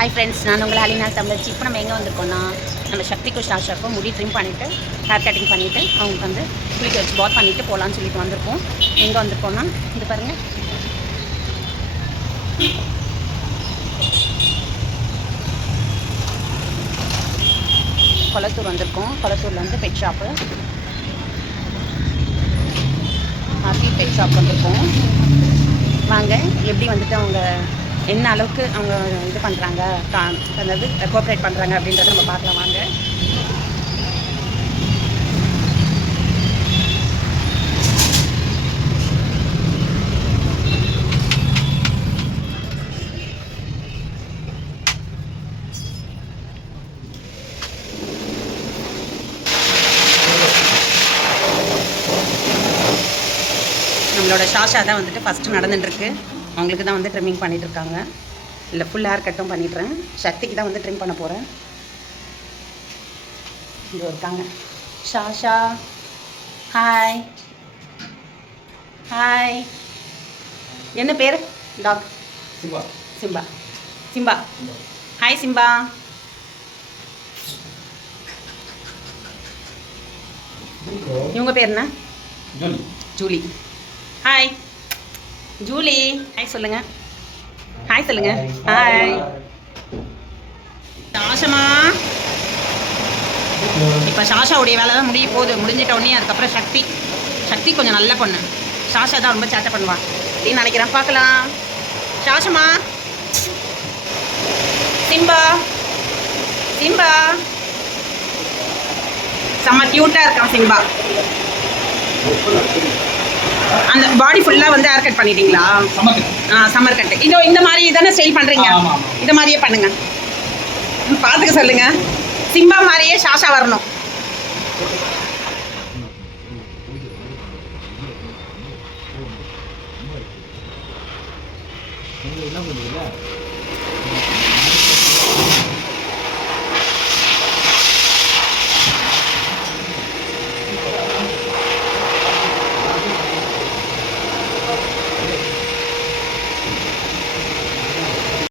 Hi friends, நான் உங்களை அலினா தமிழச்சி. இப்போ நம்ம எங்கே வந்திருக்கோம்னா, நம்ம சக்திக்கும் ஷாஷாக்கும் முடி ட்ரிம் பண்ணிவிட்டு ஹேர் கட்டிங் பண்ணிவிட்டு அவங்களுக்கு வந்து குளிக்க வச்சு பாத் பண்ணிவிட்டு போகலான்னு சொல்லிட்டு வந்திருக்கோம். எங்கே வந்திருக்கோம்னா இது பாருங்கள், கொளத்தூர் வந்திருக்கோம். கொளத்தூரில் வந்து bed shop, happy pet shop வந்திருக்கோம். வாங்க, எப்படி வந்துட்டு அவங்க என்ன அளவுக்கு அவங்க இது பண்ணுறாங்க, அதாவது கோஆப்ரேட் பண்ணுறாங்க அப்படின்றத நம்ம பார்க்கலாம். வாங்க. நம்மளோட ஷாஷா தான் வந்துட்டு ஃபஸ்ட்டு நடந்துட்டுருக்கு. அவங்களுக்கு தான் வந்து ட்ரிம்மிங் பண்ணிகிட்ருக்காங்க. இல்லை, ஃபுல் ஹேர் கட்டும் பண்ணிடுறேன். சக்திக்கு தான் வந்து ட்ரிம் பண்ண போகிறேன். இங்கே இருக்காங்க ஷாஷா. Hi hi. என்ன பேர்? Dog Simba. Simba Simba. Hi Simba. இவங்க பேர் என்ன? ஜூலி. Hi Julie. ஹாய் சொல்லுங்கள். ஹாய் சொல்லுங்க. ஹாய் ஷாஷமா. இப்போ ஷாஷாவுடைய வேலை தான் முடிஞ்சிட்ட உடனே அதுக்கப்புறம் சக்தி கொஞ்சம் நல்ல பொண்ணு. ஷாஷா தான் ரொம்ப சேட்டை பண்ணுவான் அப்படின்னு நினைக்கிறேன். பார்க்கலாம். ஷாஷமா. சிம்பா. சிம்பா செம்ம க்யூட்டாக இருக்கான் சிம்பா. அந்த பாடி ஃபுல்லாக வந்து ஹேர் கட் பண்ணிட்டீங்களா? சம்மர் கட்டு. இந்த மாதிரி தானே ஸ்டைல் பண்ணுறீங்க? இந்த மாதிரியே பண்ணுங்க. பார்த்துக்க சொல்லுங்க. சிம்பா மாதிரியே ஷாஷா வரணும்.